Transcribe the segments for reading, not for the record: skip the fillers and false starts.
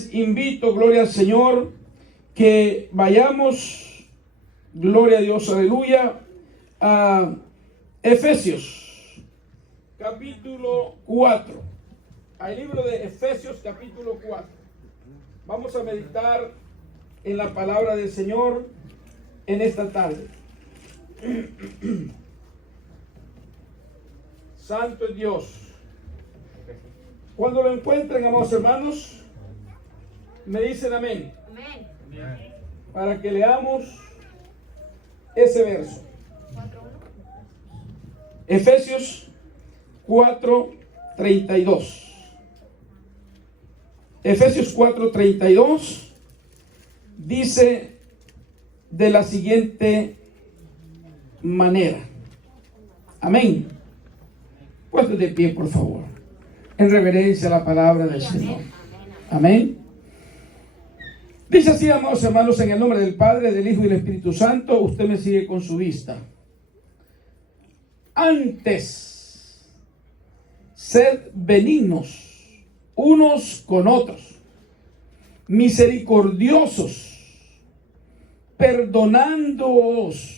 les invito, gloria al Señor, que vayamos, gloria a Dios, aleluya, a Efesios, capítulo 4. Al libro de Efesios, capítulo 4. Vamos a meditar en la palabra del Señor en esta tarde. Santo es Dios. Cuando lo encuentren, amados hermanos, me dicen amén. Amén. Para que leamos ese verso. Efesios 4:32. Efesios 4:32 dice de la siguiente manera. Amén. Puesto de pie, por favor, en reverencia a la palabra del Señor. Amén. Dice así, amados hermanos, en el nombre del Padre, del Hijo y del Espíritu Santo. Usted me sigue con su vista. Antes, sed benignos unos con otros, misericordiosos, perdonándoos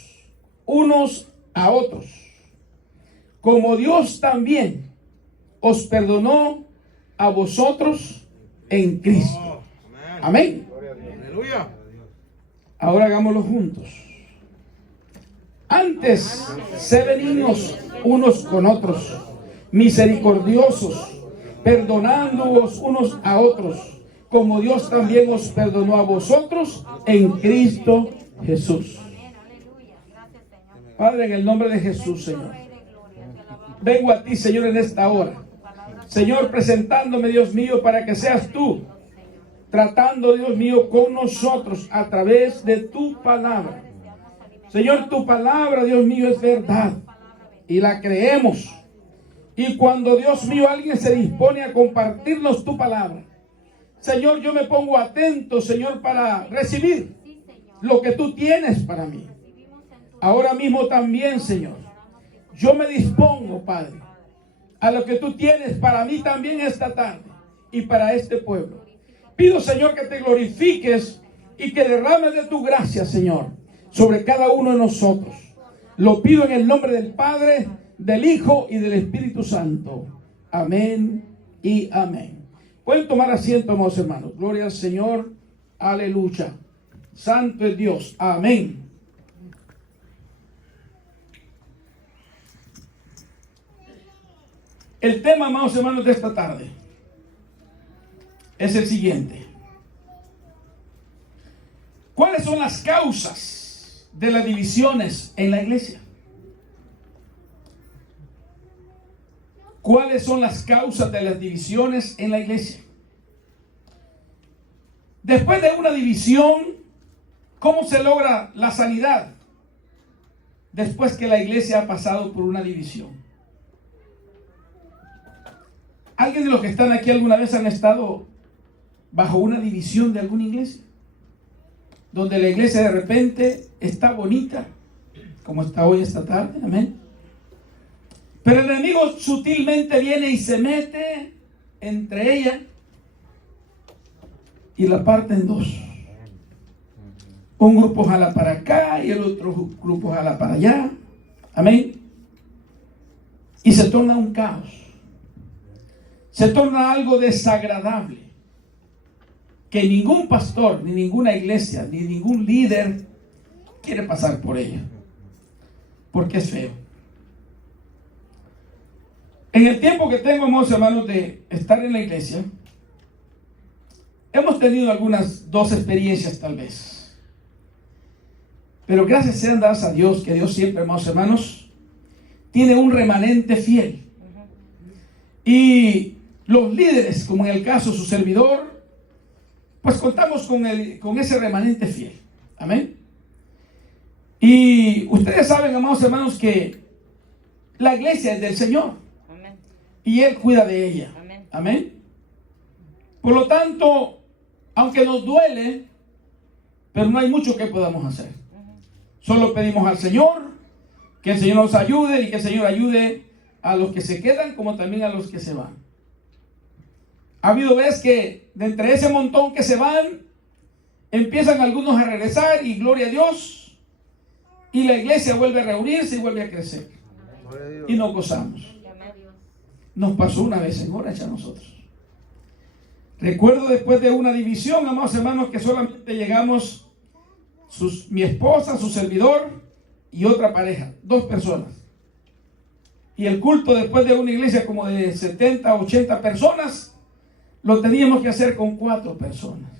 unos a otros, como Dios también os perdonó a vosotros en Cristo. Amén. Aleluya. Ahora hagámoslo juntos. Antes, sed benignos unos con otros, misericordiosos, perdonándoos unos a otros, como Dios también os perdonó a vosotros en Cristo Jesús. Padre, en el nombre de Jesús, Señor, vengo a ti, Señor, en esta hora. Señor, presentándome, Dios mío, para que seas tú tratando, Dios mío, con nosotros a través de tu palabra. Señor, tu palabra, Dios mío, es verdad y la creemos. Y cuando, Dios mío, alguien se dispone a compartirnos tu palabra, Señor, yo me pongo atento, Señor, para recibir lo que tú tienes para mí. Ahora mismo también, Señor, yo me dispongo, Padre, a lo que tú tienes para mí también esta tarde y para este pueblo. Pido, Señor, que te glorifiques y que derrames de tu gracia, Señor, sobre cada uno de nosotros. Lo pido en el nombre del Padre, del Hijo y del Espíritu Santo. Amén y amén. Pueden tomar asiento, amados hermanos. Gloria al Señor. Aleluya. Santo es Dios. Amén. El tema, amados hermanos, de esta tarde es el siguiente. ¿Cuáles son las causas de las divisiones en la iglesia? ¿Cuáles son las causas de las divisiones en la iglesia? Después de una división, ¿cómo se logra la sanidad? Después que la iglesia ha pasado por una división. ¿Alguien de los que están aquí alguna vez han estado bajo una división de alguna iglesia? Donde la iglesia de repente está bonita, como está hoy esta tarde, amén. Pero el enemigo sutilmente viene y se mete entre ella y la parte en dos. Un grupo jala para acá y el otro grupo jala para allá, amén. Y se torna un caos. Se torna algo desagradable que ningún pastor, ni ninguna iglesia, ni ningún líder quiere pasar por ella, porque es feo. En el tiempo que tengo, hermanos, de estar en la iglesia, hemos tenido algunas dos experiencias tal vez, pero gracias sean dadas a Dios, que Dios siempre, hermanos, tiene un remanente fiel. Y los líderes, como en el caso de su servidor, pues contamos con ese remanente fiel. Amén. Y ustedes saben, amados hermanos, que la iglesia es del Señor. Amén. Y Él cuida de ella. Amén. Amén. Por lo tanto, aunque nos duele, pero no hay mucho que podamos hacer. Solo pedimos al Señor que el Señor nos ayude y que el Señor ayude a los que se quedan como también a los que se van. Ha habido veces que de entre ese montón que se van, empiezan algunos a regresar y gloria a Dios, y la iglesia vuelve a reunirse y vuelve a crecer. Y nos gozamos. Nos pasó una vez en Orange a nosotros. Recuerdo después de una división, amados hermanos, que solamente llegamos mi esposa, su servidor y otra pareja, 2 personas. Y el culto después de una iglesia como de 70, 80 personas, lo teníamos que hacer con 4 personas.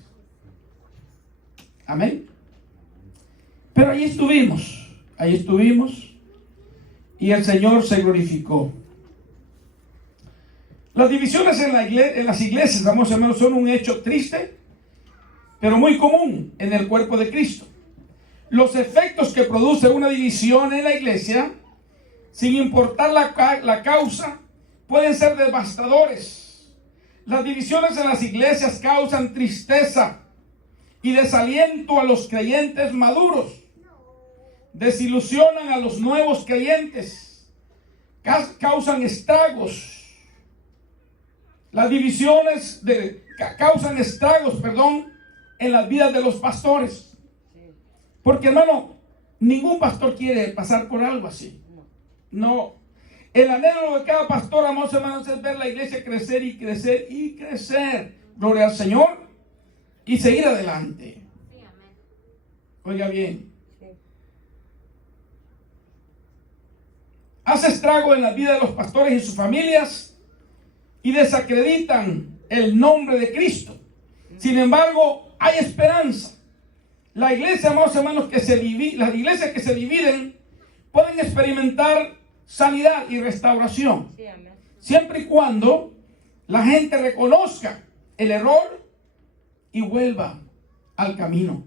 Amén. Pero ahí estuvimos y el Señor se glorificó. Las divisiones en las iglesias, amados hermanos, son un hecho triste, pero muy común en el cuerpo de Cristo. Los efectos que produce una división en la iglesia, sin importar la causa, pueden ser devastadores. Las divisiones en las iglesias causan tristeza y desaliento a los creyentes maduros. Desilusionan a los nuevos creyentes. Causan estragos. Las divisiones causan estragos, en las vidas de los pastores. Porque, hermano, ningún pastor quiere pasar por algo así. No. El anhelo de cada pastor, amados hermanos, es ver la iglesia crecer y crecer y crecer. Gloria al Señor. Y seguir adelante. Oiga bien. Hace estrago en la vida de los pastores y sus familias y desacreditan el nombre de Cristo. Sin embargo, hay esperanza. La iglesia, amados hermanos, las iglesias que se dividen pueden experimentar sanidad y restauración. Siempre y cuando la gente reconozca el error y vuelva al camino.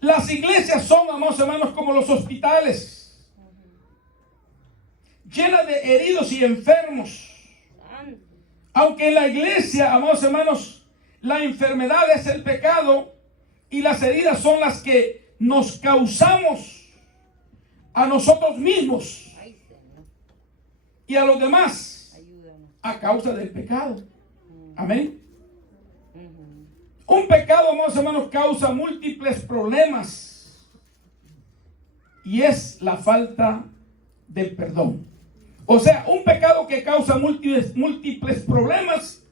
Las iglesias son, amados hermanos, como los hospitales, llenas de heridos y enfermos. Aunque en la iglesia, amados hermanos, la enfermedad es el pecado y las heridas son las que nos causamos a nosotros mismos y a los demás a causa del pecado. Amén. Un pecado, amados hermanos, causa múltiples problemas y es la falta del perdón. O sea, un pecado que causa múltiples problemas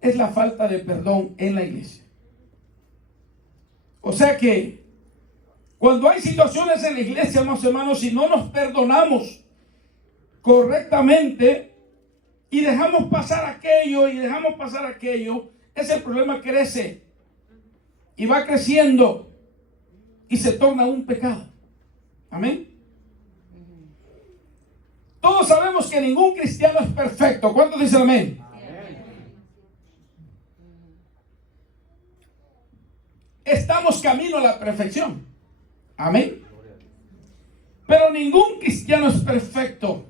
es la falta de perdón en la iglesia. O sea que cuando hay situaciones en la iglesia, amados hermanos, si no nos perdonamos correctamente y dejamos pasar aquello, ese problema crece y va creciendo y se torna un pecado. Amén. Todos sabemos que ningún cristiano es perfecto. ¿Cuántos dicen amén? Estamos camino a la perfección. Amén. Pero ningún cristiano es perfecto.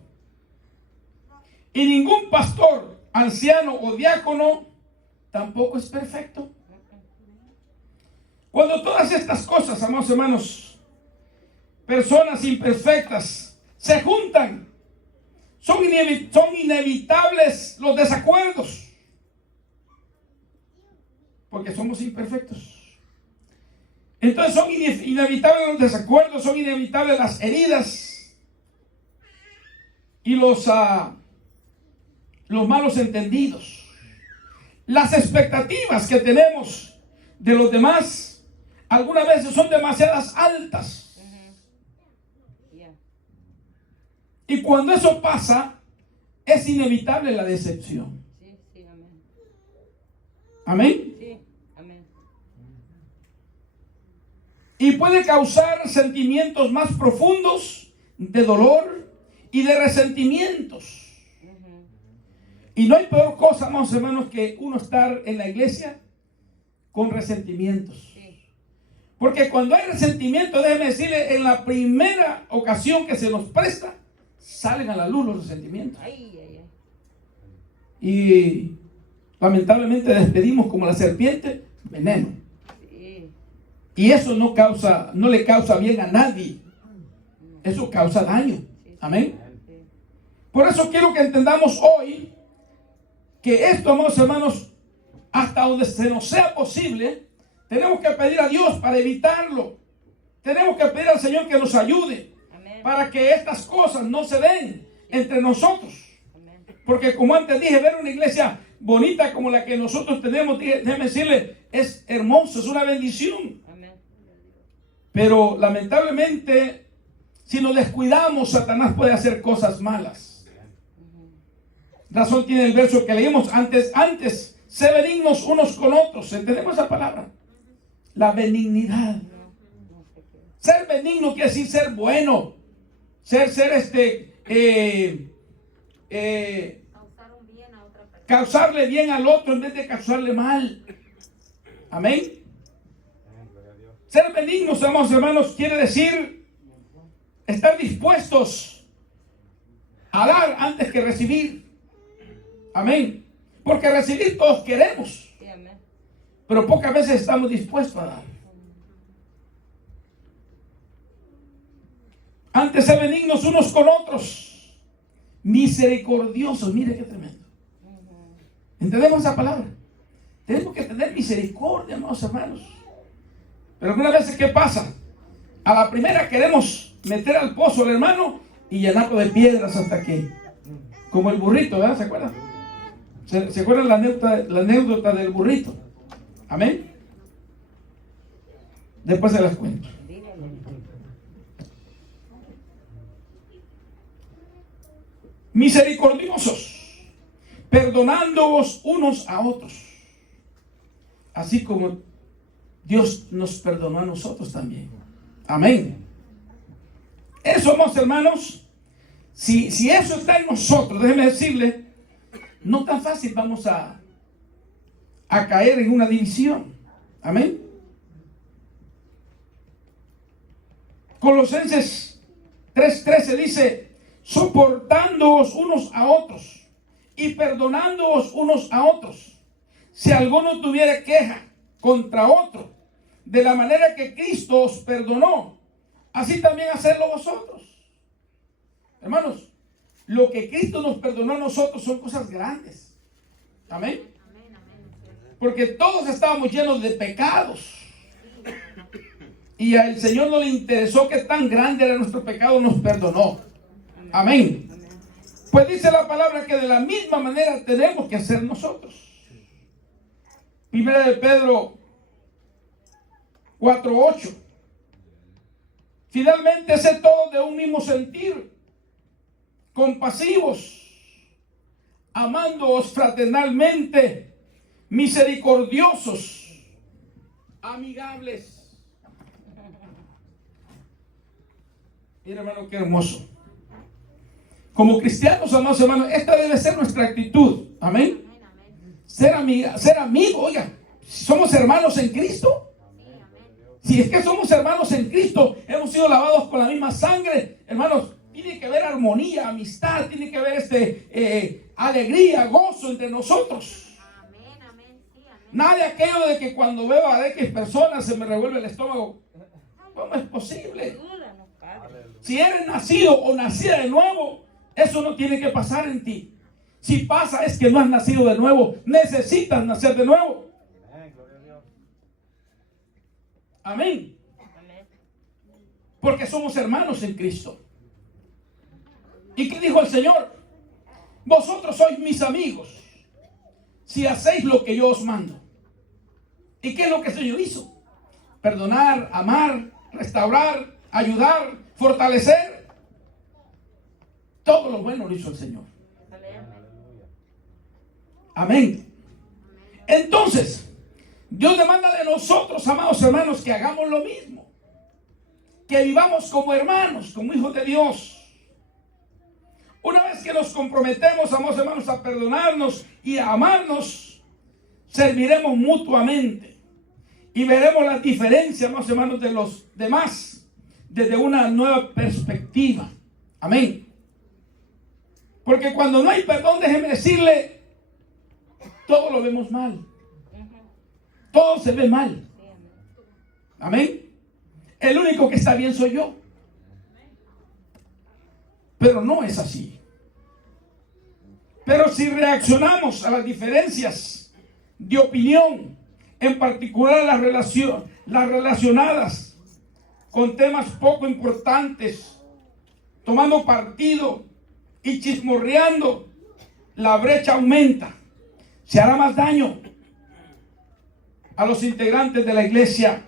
Y ningún pastor, anciano o diácono tampoco es perfecto. Cuando todas estas cosas, amados hermanos, personas imperfectas, se juntan, son inevitables los desacuerdos. Porque somos imperfectos. Entonces son inevitables los desacuerdos, son inevitables las heridas y los malos entendidos. Las expectativas que tenemos de los demás algunas veces son demasiadas altas. Y cuando eso pasa, es inevitable la decepción. Sí, amén. Amén. Sí, amén. Y puede causar sentimientos más profundos de dolor y de resentimientos. Y no hay peor cosa, amados hermanos, que uno estar en la iglesia con resentimientos. Sí. Porque cuando hay resentimiento, déjeme decirle, en la primera ocasión que se nos presta, salen a la luz los resentimientos. Y lamentablemente despedimos como la serpiente veneno. Sí. Y eso no le causa bien a nadie. Eso causa daño. Amén. Por eso quiero que entendamos hoy que esto, amados hermanos, hasta donde se nos sea posible, tenemos que pedir a Dios para evitarlo. Tenemos que pedir al Señor que nos ayude. Amén. Para que estas cosas no se den entre nosotros. Amén. Porque como antes dije, ver una iglesia bonita como la que nosotros tenemos, déjeme decirle, es hermoso, es una bendición. Amén. Pero lamentablemente, si nos descuidamos, Satanás puede hacer cosas malas. Razón tiene el verso que leímos antes, sé benignos unos con otros. ¿Entendemos esa palabra? La benignidad. Ser benigno quiere decir ser bueno. Causarle bien al otro en vez de causarle mal. Amén. Ser benignos, amados hermanos, quiere decir estar dispuestos a dar antes que recibir. Amén. Porque recibir todos queremos, Sí, amén. pero pocas veces estamos dispuestos a dar. Antes ser benignos unos con otros, misericordiosos. Mire qué tremendo. ¿Entendemos esa palabra? Tenemos que tener misericordia, amados hermanos. Pero algunas veces, ¿qué pasa? A la primera queremos meter al pozo al hermano y llenarlo de piedras hasta aquí. Como el burrito, ¿verdad? ¿Se acuerdan? ¿Se acuerdan la anécdota del burrito? Amén. Después se las cuento. Misericordiosos, perdonándoos unos a otros, así como Dios nos perdonó a nosotros también. Amén. Eso, amados hermanos, si eso está en nosotros, déjeme decirle, no tan fácil vamos a caer en una división. Amén. Colosenses 3:13 dice: soportándoos unos a otros y perdonándoos unos a otros, si alguno tuviera queja contra otro, de la manera que Cristo os perdonó, así también hacedlo vosotros. Hermanos, lo que Cristo nos perdonó a nosotros son cosas grandes. Amén. Porque todos estábamos llenos de pecados. Y al Señor no le interesó que tan grande era nuestro pecado, nos perdonó. Amén. Pues dice la palabra que de la misma manera tenemos que hacer nosotros. Primera de Pedro 4:8. Finalmente, sed todos de un mismo sentir, compasivos, amándoos fraternalmente, misericordiosos, amigables. Mira, hermano, qué hermoso. Como cristianos, amados hermanos, esta debe ser nuestra actitud. Amén. Ser amigo, oiga, somos hermanos en Cristo. Si es que somos hermanos en Cristo, hemos sido lavados con la misma sangre, hermanos, tiene que haber armonía, amistad, tiene que haber alegría, gozo entre nosotros. Nada de aquello de que cuando veo a X personas se me revuelve el estómago. ¿Cómo es posible? Si eres nacido o nacida de nuevo, eso no tiene que pasar en ti. Si pasa es que no has nacido de nuevo. Necesitas nacer de nuevo. Amén. Porque somos hermanos en Cristo. ¿Y qué dijo el Señor? Vosotros sois mis amigos si hacéis lo que yo os mando. ¿Y qué es lo que el Señor hizo? Perdonar, amar, restaurar, ayudar, fortalecer. Todo lo bueno lo hizo el Señor. Amén. Entonces, Dios demanda de nosotros, amados hermanos, que hagamos lo mismo. Que vivamos como hermanos, como hijos de Dios. Una vez que nos comprometemos, amados hermanos, a perdonarnos y a amarnos, serviremos mutuamente. Y veremos las diferencias, amados hermanos, de los demás desde una nueva perspectiva. Amén. Porque cuando no hay perdón, déjeme decirle, todo lo vemos mal. Todo se ve mal. Amén. El único que está bien soy yo. Pero no es así. Pero si reaccionamos a las diferencias de opinión, en particular las relacionadas con temas poco importantes, tomando partido y chismorreando, la brecha aumenta. Se hará más daño a los integrantes de la iglesia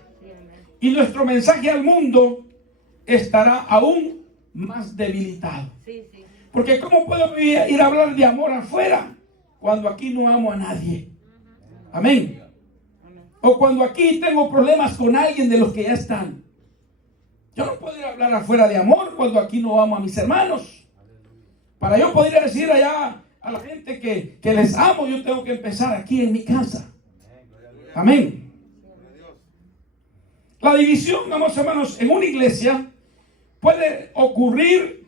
y nuestro mensaje al mundo estará aún más debilitado. Porque ¿cómo puedo ir a hablar de amor afuera cuando aquí no amo a nadie? Amén. O cuando aquí tengo problemas con alguien de los que ya están. Yo no puedo ir a hablar afuera de amor cuando aquí no amo a mis hermanos. Para yo poder decir allá a la gente que les amo, yo tengo que empezar aquí en mi casa. Amén. La división, amados hermanos, en una iglesia puede ocurrir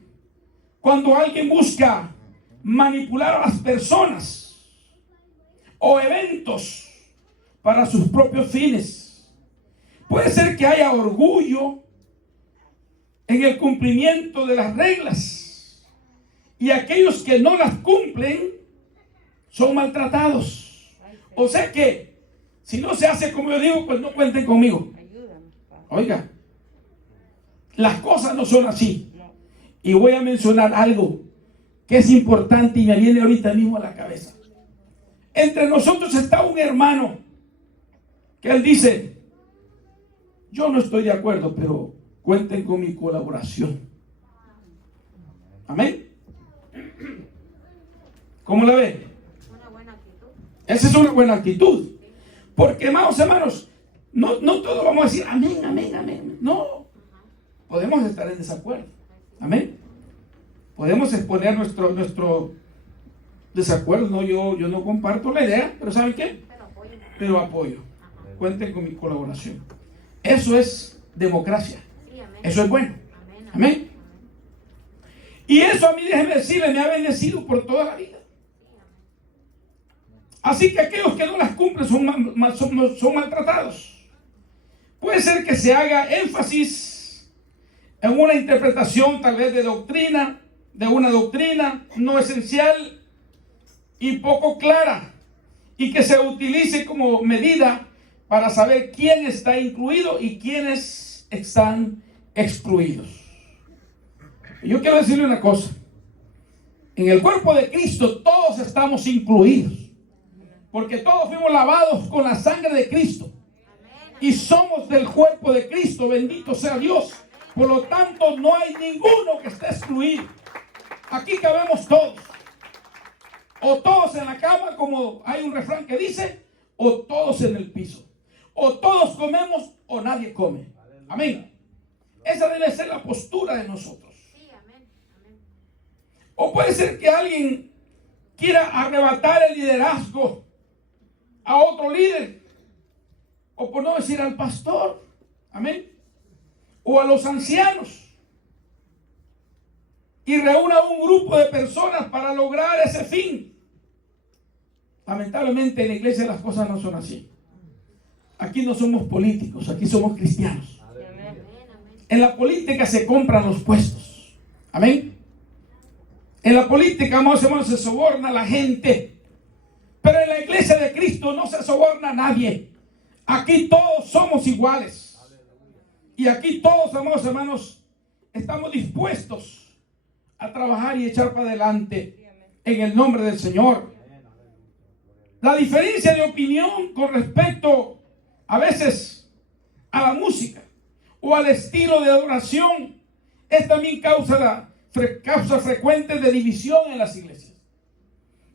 cuando alguien busca manipular a las personas o eventos para sus propios fines. Puede ser que haya orgullo en el cumplimiento de las reglas y aquellos que no las cumplen son maltratados. O sea que si no se hace como yo digo, pues no cuenten conmigo. Oiga, las cosas no son así. Y voy a mencionar algo que es importante y me viene ahorita mismo a la cabeza. Entre nosotros está un hermano que él dice: yo no estoy de acuerdo, pero cuenten con mi colaboración. Amén. ¿Cómo la ve? Una buena actitud. Esa es una buena actitud. Porque, amados hermanos, no todos vamos a decir amén, amén, amén. No. Podemos estar en desacuerdo. Amén. Podemos exponer nuestro desacuerdo. No, yo no comparto la idea, pero ¿saben qué? Pero apoyo. Cuenten con mi colaboración. Eso es democracia. Sí, amén. Eso es bueno. Amén. Amén. Y eso a mí, déjeme decirle, me ha bendecido por toda la vida. Así que aquellos que no las cumplen son maltratados. Puede ser que se haga énfasis en una interpretación tal vez de una doctrina no esencial y poco clara, y que se utilice como medida para saber quién está incluido y quiénes están excluidos. Yo quiero decirle una cosa: en el cuerpo de Cristo todos estamos incluidos, porque todos fuimos lavados con la sangre de Cristo y somos del cuerpo de Cristo. Bendito sea Dios. Por lo tanto, no hay ninguno que esté excluido. Aquí cabemos todos, o todos en la cama, como hay un refrán que dice, o todos en el piso, o todos comemos o nadie come. Amén. Esa debe ser la postura de nosotros. Sí, amén. Amén. O puede ser que alguien quiera arrebatar el liderazgo a otro líder, o por no decir al pastor, amén, o a los ancianos, y reúna un grupo de personas para lograr ese fin. Lamentablemente en la iglesia las cosas no son así. Aquí no somos políticos, aquí somos cristianos. En la política se compran los puestos. Amén. En la política, hermanos, se soborna a la gente. Pero en la iglesia de Cristo no se soborna a nadie. Aquí todos somos iguales. Y aquí todos, amados hermanos, estamos dispuestos a trabajar y echar para adelante en el nombre del Señor. La diferencia de opinión con respecto a veces a la música o al estilo de adoración es también causa frecuente de división en las iglesias.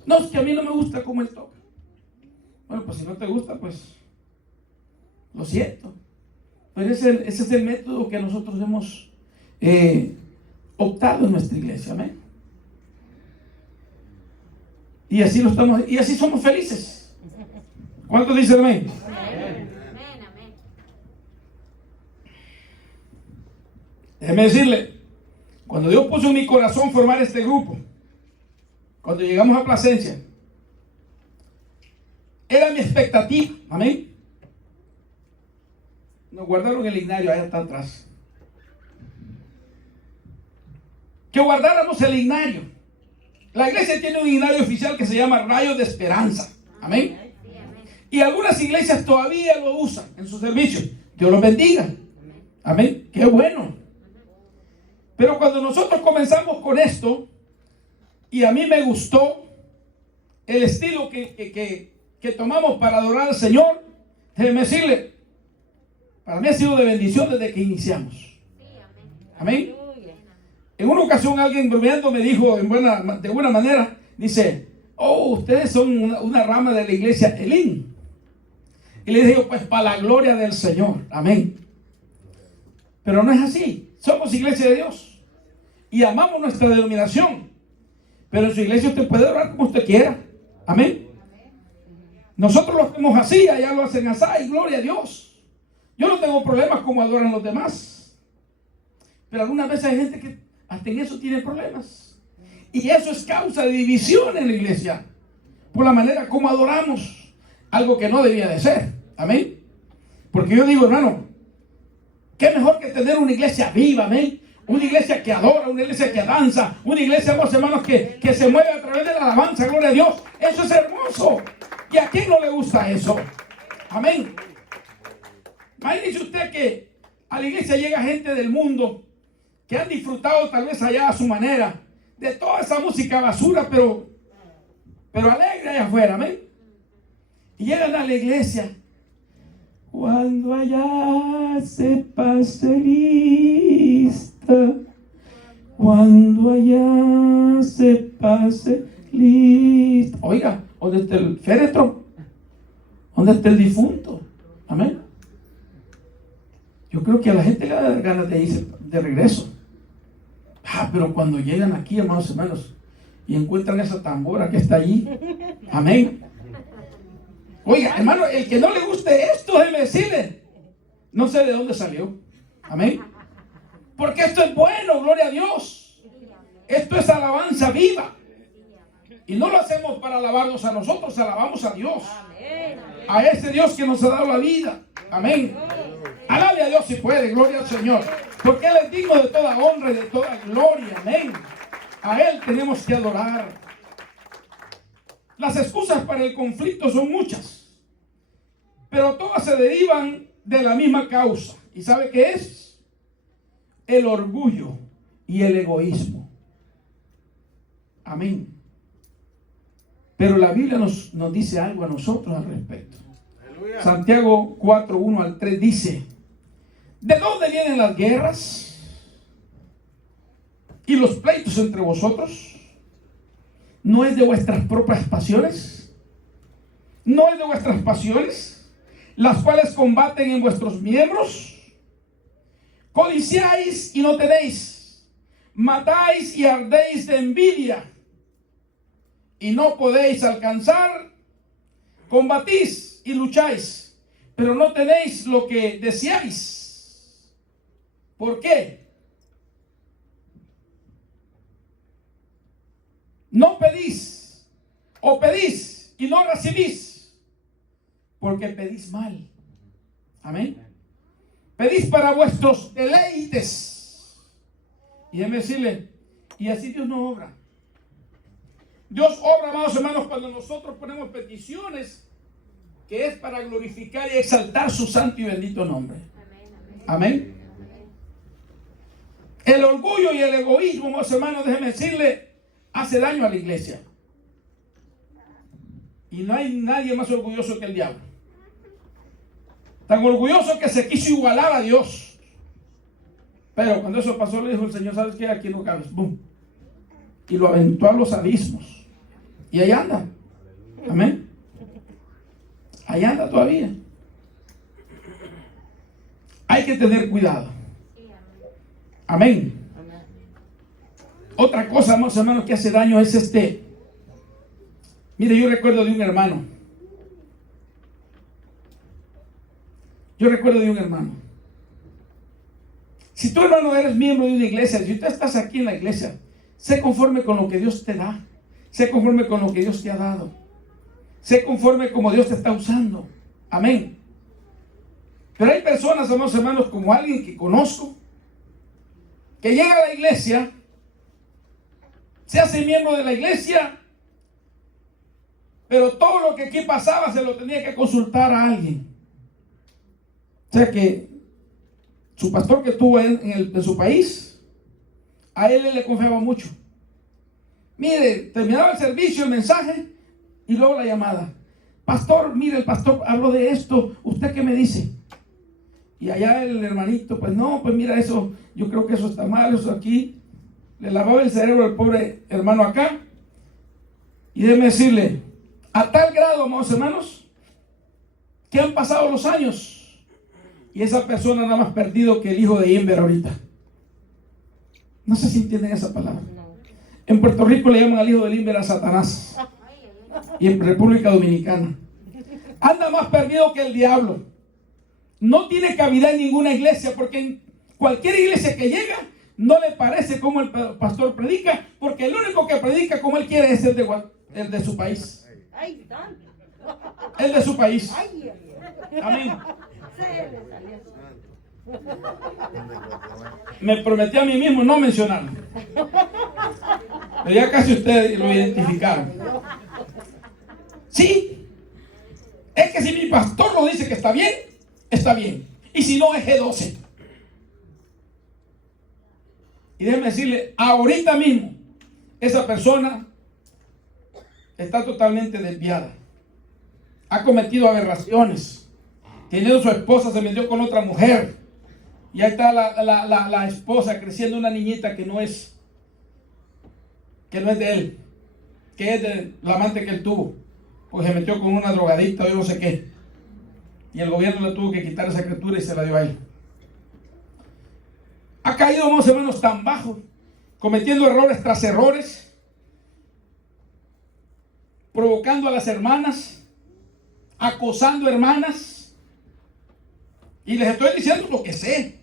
No, es que a mí no me gusta cómo él toca. Bueno, pues si no te gusta, pues lo siento. Pero ese es el método que nosotros hemos optado en nuestra iglesia. Amén. Y así lo estamos, y así somos felices. ¿Cuántos dicen amén? Amén. Amén. Déjeme decirle, cuando Dios puso en mi corazón formar este grupo, cuando llegamos a Plasencia, era mi expectativa, amén. Nos guardaron el ignario allá está atrás. Que guardáramos el ignario. La iglesia tiene un ignario oficial que se llama Rayos de Esperanza, amén. Y algunas iglesias todavía lo usan en sus servicios. Dios los bendiga. Amén. Qué bueno. Pero cuando nosotros comenzamos con esto, y a mí me gustó el estilo que tomamos para adorar al Señor, déjeme decirle, para mí ha sido de bendición desde que iniciamos. Amén. En una ocasión alguien bromeando me dijo de buena manera, dice, oh, ustedes son una rama de la iglesia Elim. Y le digo, pues para la gloria del Señor. Amén. Pero no es así. Somos iglesia de Dios. Y amamos nuestra denominación. Pero en su iglesia usted puede orar como usted quiera. Amén. Nosotros lo hacemos así, allá lo hacen así, y gloria a Dios. Yo no tengo problemas como adoran los demás. Pero algunas veces hay gente que hasta en eso tiene problemas. Y eso es causa de división en la iglesia. Por la manera como adoramos. Algo que no debía de ser. Amén. Porque yo digo, hermano, qué mejor que tener una iglesia viva, amén. Una iglesia que adora, una iglesia que danza, una iglesia, hermanos, que se mueve a través de la alabanza, gloria a Dios. Eso es hermoso. ¿Y a quién no le gusta eso? Amén. Imagínese usted que a la iglesia llega gente del mundo que han disfrutado tal vez allá a su manera de toda esa música basura, pero alegre allá afuera, amén. Y llegan a la iglesia. Cuando allá se pase lista, cuando allá se pase lista. Oiga, ¿dónde está el féretro? ¿Dónde está el difunto? Amén. Yo creo que a la gente le da ganas de irse de regreso. Pero cuando llegan aquí, hermanos, y encuentran esa tambora que está allí, amén. Oiga, hermano, el que no le guste esto, déjeme decirle, no sé de dónde salió. Amén. Porque esto es bueno, gloria a Dios. Esto es alabanza viva. Y no lo hacemos para alabarnos a nosotros, alabamos a Dios. A ese Dios que nos ha dado la vida. Amén. Alabe a Dios si puede, gloria al Señor. Porque Él es digno de toda honra y de toda gloria. Amén. A Él tenemos que adorar. Las excusas para el conflicto son muchas, pero todas se derivan de la misma causa. ¿Y sabe qué es? El orgullo y el egoísmo. Amén. Pero la Biblia nos dice algo a nosotros al respecto. Aleluya. Santiago 4, 1 al 3 dice, ¿de dónde vienen las guerras y los pleitos entre vosotros? ¿No es de vuestras propias pasiones? ¿No es de vuestras pasiones, las cuales combaten en vuestros miembros? Codiciáis y no tenéis, matáis y ardéis de envidia, y no podéis alcanzar, combatís y lucháis, pero no tenéis lo que deseáis. ¿Por qué? No pedís, o pedís y no recibís, porque pedís mal. Amén. Pedís para vuestros deleites. Y déjeme decirle, y así Dios no obra. Dios obra, amados hermanos, cuando nosotros ponemos peticiones, que es para glorificar y exaltar su santo y bendito nombre. Amén. El orgullo y el egoísmo, amados hermanos, déjeme decirle, hace daño a la iglesia. Y no hay nadie más orgulloso que el diablo. Tan orgulloso que se quiso igualar a Dios. Pero cuando eso pasó, le dijo el Señor, ¿sabes qué? Aquí no cabes. ¡Bum! Y lo aventó a los abismos. Y ahí anda. Amén. Ahí anda todavía. Hay que tener cuidado. Amén. Otra cosa, hermanos, que hace daño es Mire, yo recuerdo de un hermano. Si tú, hermano, eres miembro de una iglesia, si tú estás aquí en la iglesia, sé conforme con lo que Dios te da. Sé conforme con lo que Dios te ha dado. Sé conforme como Dios te está usando. Amén. Pero hay personas, hermanos, como alguien que conozco, que llega a la iglesia, se hace miembro de la iglesia, Pero todo lo que aquí pasaba se lo tenía que consultar a alguien. O sea que su pastor que estuvo en su país, a él le confiaba mucho. Mire, terminaba el servicio, el mensaje y luego la llamada. Pastor, mire, el pastor habló de esto, ¿usted qué me dice? Y allá el hermanito, pues no, pues mira eso, yo creo que eso está mal, eso aquí. Le lavaba el cerebro al pobre hermano acá. Y déjeme decirle, a tal grado, amados hermanos, que han pasado los años y esa persona nada más perdido que el hijo de Inver ahorita. No sé si entienden esa palabra. En Puerto Rico le llaman al hijo de Inver a Satanás. Y en República Dominicana anda más perdido que el diablo. No tiene cabida en ninguna iglesia, porque en cualquier iglesia que llega no le parece como el pastor predica, porque el único que predica como él quiere es el de su país. El de su país. Amén. Me prometí a mí mismo no mencionarlo, pero ya casi ustedes lo identificaron. Sí, es que si mi pastor lo dice que está bien, está bien. Y si no, es G12. Y déjeme decirle, ahorita mismo, esa persona está totalmente desviada. Ha cometido aberraciones. Teniendo su esposa, se metió con otra mujer. Y ahí está la esposa creciendo una niñita que no es de él, que es de la amante que él tuvo. Pues se metió con una drogadicta o yo no sé qué. Y el gobierno le tuvo que quitar esa criatura y se la dio a él. Ha caído más o menos tan bajo, cometiendo errores tras errores, provocando a las hermanas, acosando hermanas. Y les estoy diciendo lo que sé.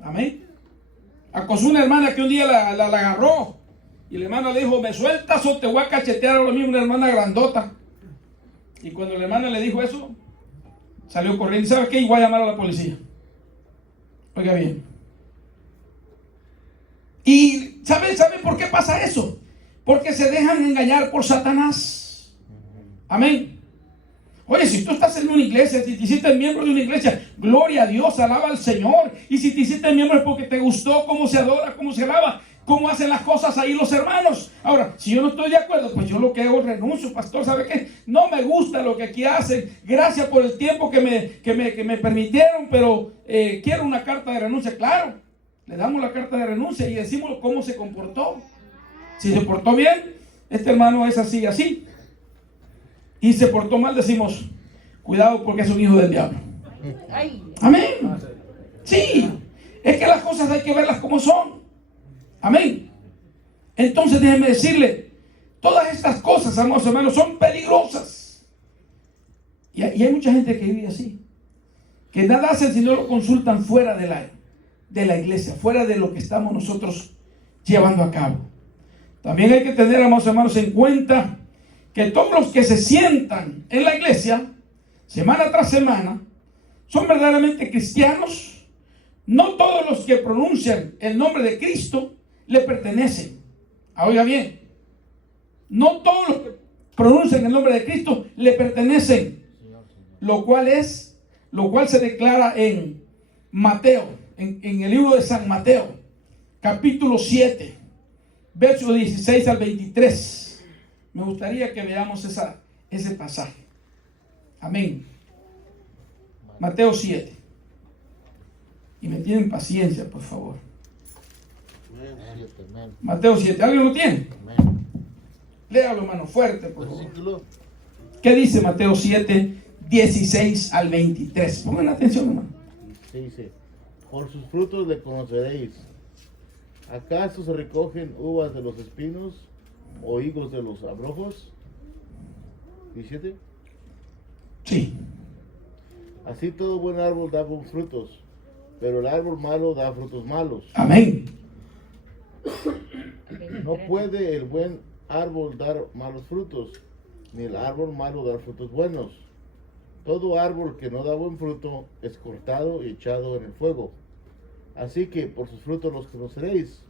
Amén. Acosó una hermana que un día la agarró. Y la hermana le dijo, ¿me sueltas o te voy a cachetear a lo mismo? Una hermana grandota. Y cuando la hermana le dijo eso, salió corriendo. ¿Sabe qué? Y voy a llamar a la policía. Oiga bien. ¿Y sabe por qué pasa eso? Porque se dejan engañar por Satanás. Amén. Oye, si tú estás en una iglesia, si te hiciste miembro de una iglesia, gloria a Dios, alaba al Señor. Y si te hiciste miembro es porque te gustó cómo se adora, cómo se alaba, cómo hacen las cosas ahí los hermanos. Ahora, si yo no estoy de acuerdo, pues yo lo que hago es renuncio, pastor. ¿Sabe qué? No me gusta lo que aquí hacen. Gracias por el tiempo que me permitieron, pero quiero una carta de renuncia. Claro, le damos la carta de renuncia y decimos cómo se comportó. Si se portó bien, este hermano es así y así. Y se portó mal, decimos, cuidado porque es un hijo del diablo. Amén. Sí, es que las cosas hay que verlas como son. Amén. Entonces déjenme decirle, todas estas cosas, amados hermanos, son peligrosas. Y hay mucha gente que vive así, que nada hacen si no lo consultan fuera de la iglesia, fuera de lo que estamos nosotros llevando a cabo. También hay que tener, amados hermanos, en cuenta que todos los que se sientan en la iglesia, semana tras semana, son verdaderamente cristianos. No todos los que pronuncian el nombre de Cristo le pertenecen. Oiga bien, no todos los que pronuncian el nombre de Cristo le pertenecen, lo cual se declara en Mateo, en el libro de San Mateo, capítulo 7, versos 16 al 23. Me gustaría que veamos ese pasaje. Amén. Mateo 7. Y me tienen paciencia, por favor. Mateo 7. ¿Alguien lo tiene? Léalo, hermano, fuerte, por favor. ¿Qué dice Mateo 7, 16 al 23? Pongan atención, hermano. Dice, por sus frutos le conoceréis. ¿Acaso se recogen uvas de los espinos o higos de los abrojos? 17. Sí. Así todo buen árbol da buenos frutos, pero el árbol malo da frutos malos. Amén. No puede el buen árbol dar malos frutos, ni el árbol malo dar frutos buenos. Todo árbol que no da buen fruto es cortado y echado en el fuego. Así que por sus frutos los conoceréis.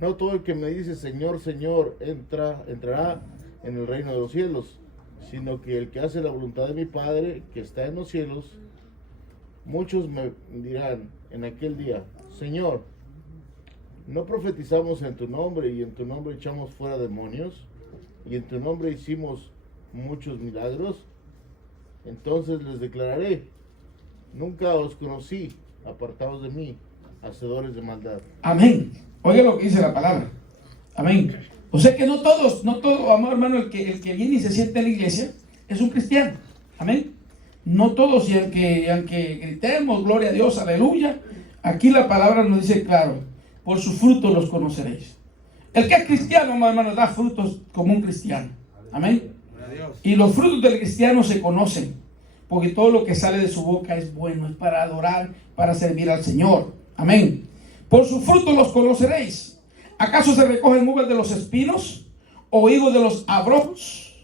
No todo el que me dice Señor, Señor, entrará en el reino de los cielos, sino que el que hace la voluntad de mi Padre que está en los cielos. Muchos me dirán en aquel día, Señor, ¿no profetizamos en tu nombre y en tu nombre echamos fuera demonios y en tu nombre hicimos muchos milagros? Entonces les declararé, nunca os conocí, apartados de mí, hacedores de maldad. Amén. Oiga lo que dice la palabra. Amén. O sea que no todo, amor hermano, el que viene y se siente en la iglesia es un cristiano. Amén. No todos, y aunque gritemos, gloria a Dios, aleluya, aquí la palabra nos dice claro, por sus frutos los conoceréis. El que es cristiano, amor hermano, da frutos como un cristiano. Amén. Y los frutos del cristiano se conocen, porque todo lo que sale de su boca es bueno, es para adorar, para servir al Señor. Amén. Por sus frutos los conoceréis. ¿Acaso se recogen uvas de los espinos o higos de los abrojos?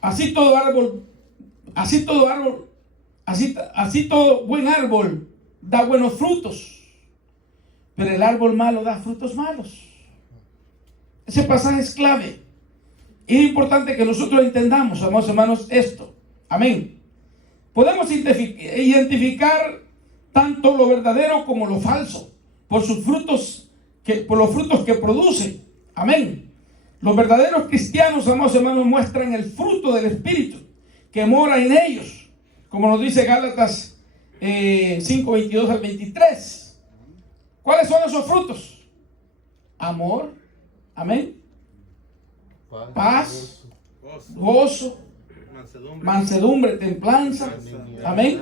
Así todo buen árbol da buenos frutos, pero el árbol malo da frutos malos. Ese pasaje es clave. Y es importante que nosotros entendamos, amados hermanos, esto. Amén. Podemos identificar tanto lo verdadero como lo falso por los frutos que produce. Amén. Los verdaderos cristianos, amados hermanos, muestran el fruto del Espíritu que mora en ellos, como nos dice Gálatas 5, 22 al 23. ¿Cuáles son esos frutos? Amor, amén, paz, gozo, mansedumbre, templanza, amén.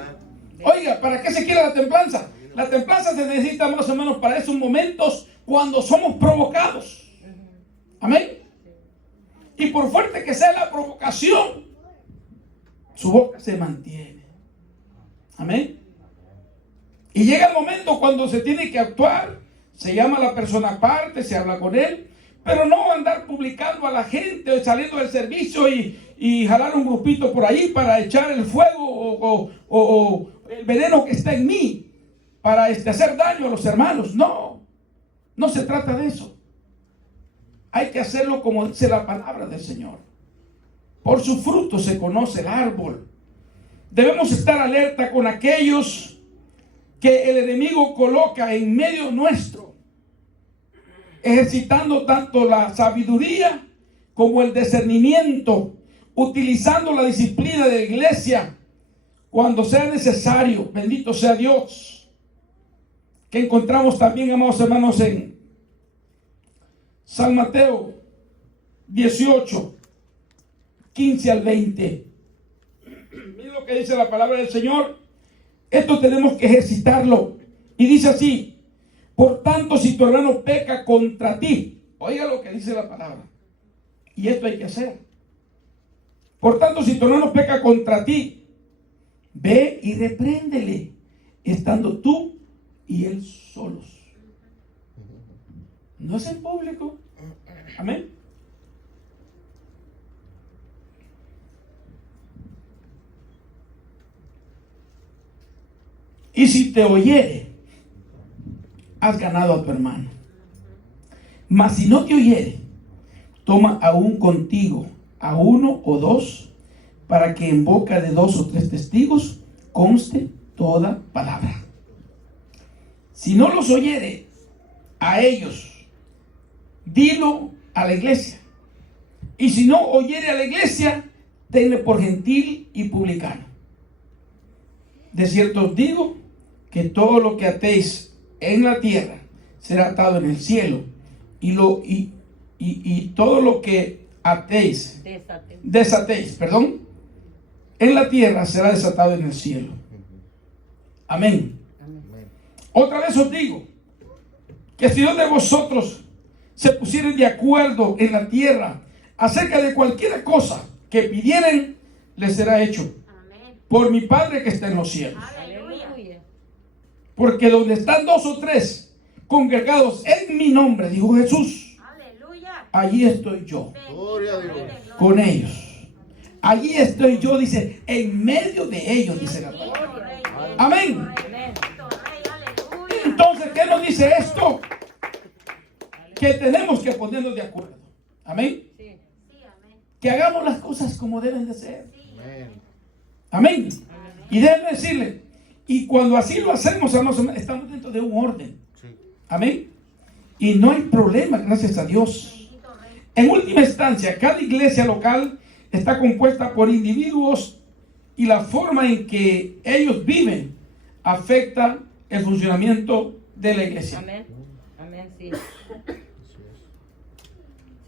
Oiga, ¿para qué se quiere la templanza? La templanza se necesita más o menos para esos momentos cuando somos provocados. Amén. Y por fuerte que sea la provocación, su boca se mantiene. Amén. Y llega el momento cuando se tiene que actuar, se llama a la persona aparte, se habla con él, pero no andar publicando a la gente, saliendo del servicio y jalar un grupito por ahí para echar el fuego o el veneno que está en mí para hacer daño a los hermanos. No, no se trata de eso. Hay que hacerlo como dice la palabra del Señor. Por su fruto se conoce el árbol. Debemos estar alerta con aquellos que el enemigo coloca en medio nuestro, ejercitando tanto la sabiduría como el discernimiento, utilizando la disciplina de la iglesia cuando sea necesario. Bendito sea Dios. Que encontramos también, amados hermanos, en San Mateo 18, 15 al 20. Miren lo que dice la palabra del Señor. Esto tenemos que ejercitarlo. Y dice así: por tanto, si tu hermano peca contra ti, oiga lo que dice la palabra. Y esto hay que hacer. Por tanto, si tu hermano peca contra ti, ve y repréndele, estando tú y él solos. No es en público. Amén. Y si te oyere, has ganado a tu hermano. Mas si no te oyere, toma aún contigo a uno o dos, para que en boca de 2 o 3 testigos conste toda palabra. Si no los oyere a ellos, dilo a la iglesia. Y si no oyere a la iglesia, tenle por gentil y publicano. De cierto os digo que todo lo que atéis en la tierra será atado en el cielo, y todo lo que desatéis, en la tierra será desatado en el cielo. Amén. Otra vez os digo que si dos de vosotros se pusieren de acuerdo en la tierra acerca de cualquier cosa que pidieren, les será hecho por mi Padre que está en los cielos. Aleluya. Porque donde están 2 o 3 congregados en mi nombre, dijo Jesús, Aleluya. allí estoy yo Gloria a Dios. con ellos. Allí estoy yo, dice, en medio de ellos, dice la palabra. Amén. Entonces, ¿qué nos dice esto? que tenemos que ponernos de acuerdo. Amén. Sí. Sí, amén. Que hagamos las cosas como deben de ser. Amén. Amén. Y déjenme decirle, y cuando así lo hacemos, hermanos, estamos dentro de un orden. Sí. Amén. Y no hay problema, gracias a Dios. Bendito Rey. En última instancia, cada iglesia local está compuesta por individuos y la forma en que ellos viven afecta el funcionamiento de la iglesia. Amén. Amén, sí.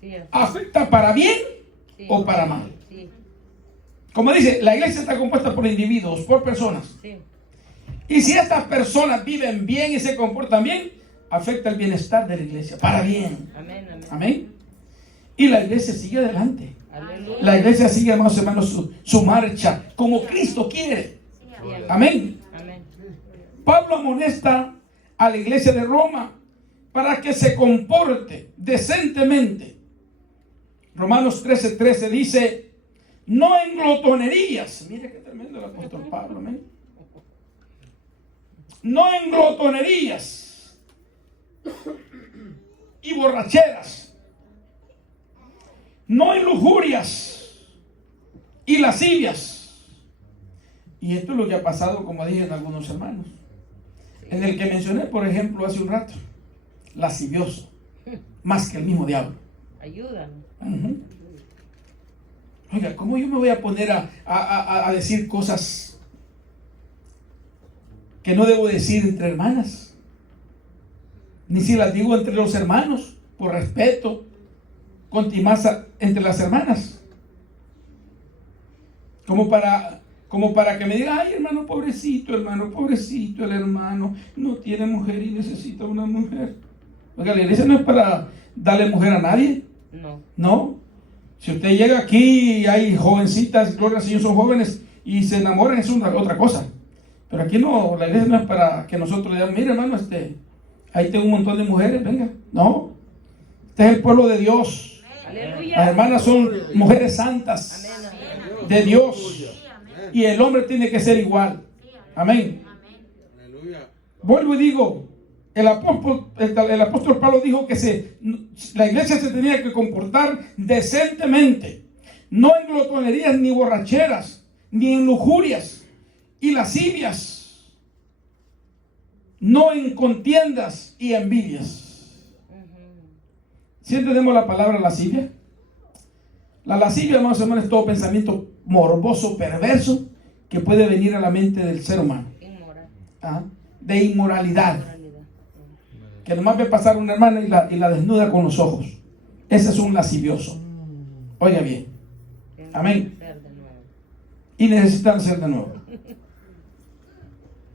Sí, así. Afecta para bien Sí. o para mal. Sí, Como dice, la iglesia está compuesta por individuos, por personas. sí. Y si estas personas viven bien y se comportan bien, afecta el bienestar de la iglesia, para bien. Amén, amén. Amén. Y la iglesia sigue adelante. Aleluya. La iglesia sigue, hermanos, su marcha, como Cristo quiere. Sí, amén. Amén. Amén. Pablo amonesta a la iglesia de Roma para que se comporte decentemente. Romanos 13:13 dice, no en glotonerías. Mire qué tremendo el apóstol Pablo, amén. No en glotonerías y borracheras, no en lujurias y lascivias. Y esto es lo que ha pasado, como dije, en algunos hermanos. En el que mencioné, por ejemplo, hace un rato, lascivioso, más que el mismo diablo. Ayúdanos. Ujú. Oiga, ¿cómo yo me voy a poner a decir cosas que no debo decir entre hermanas? Ni si las digo entre los hermanos, por respeto, contimaza entre las hermanas. Como para que me diga, ay, hermano pobrecito, el hermano no tiene mujer y necesita una mujer. Oiga, la iglesia no es para darle mujer a nadie. No. No. Si usted llega aquí y hay jovencitas, gloria al Señor, son jóvenes y se enamoran, es otra cosa. Pero aquí no, la iglesia no es para que nosotros le digamos, mire hermano, ahí tengo un montón de mujeres, venga. No. Este es el pueblo de Dios. Aleluya. Las hermanas son mujeres santas Amén, amén. de Dios. Sí, amén. Y el hombre tiene que ser igual. Sí, amén. Amén. Amén. Vuelvo y digo, el apóstol Pablo dijo que la iglesia se tenía que comportar decentemente, no en glotonerías ni borracheras, ni en lujurias y lascivias, no en contiendas y envidias. ¿Sí entendemos la palabra lascivia? La lascivia, hermanos, es todo pensamiento morboso, perverso, que puede venir a la mente del ser humano. Inmoral. ¿Ah? De inmoralidad. Moralidad. Que nomás ve pasar una hermana y la desnuda con los ojos. Ese es un lascivioso. Oiga bien. Tiene Amén. que ser de nuevo. Y necesitan ser de nuevo.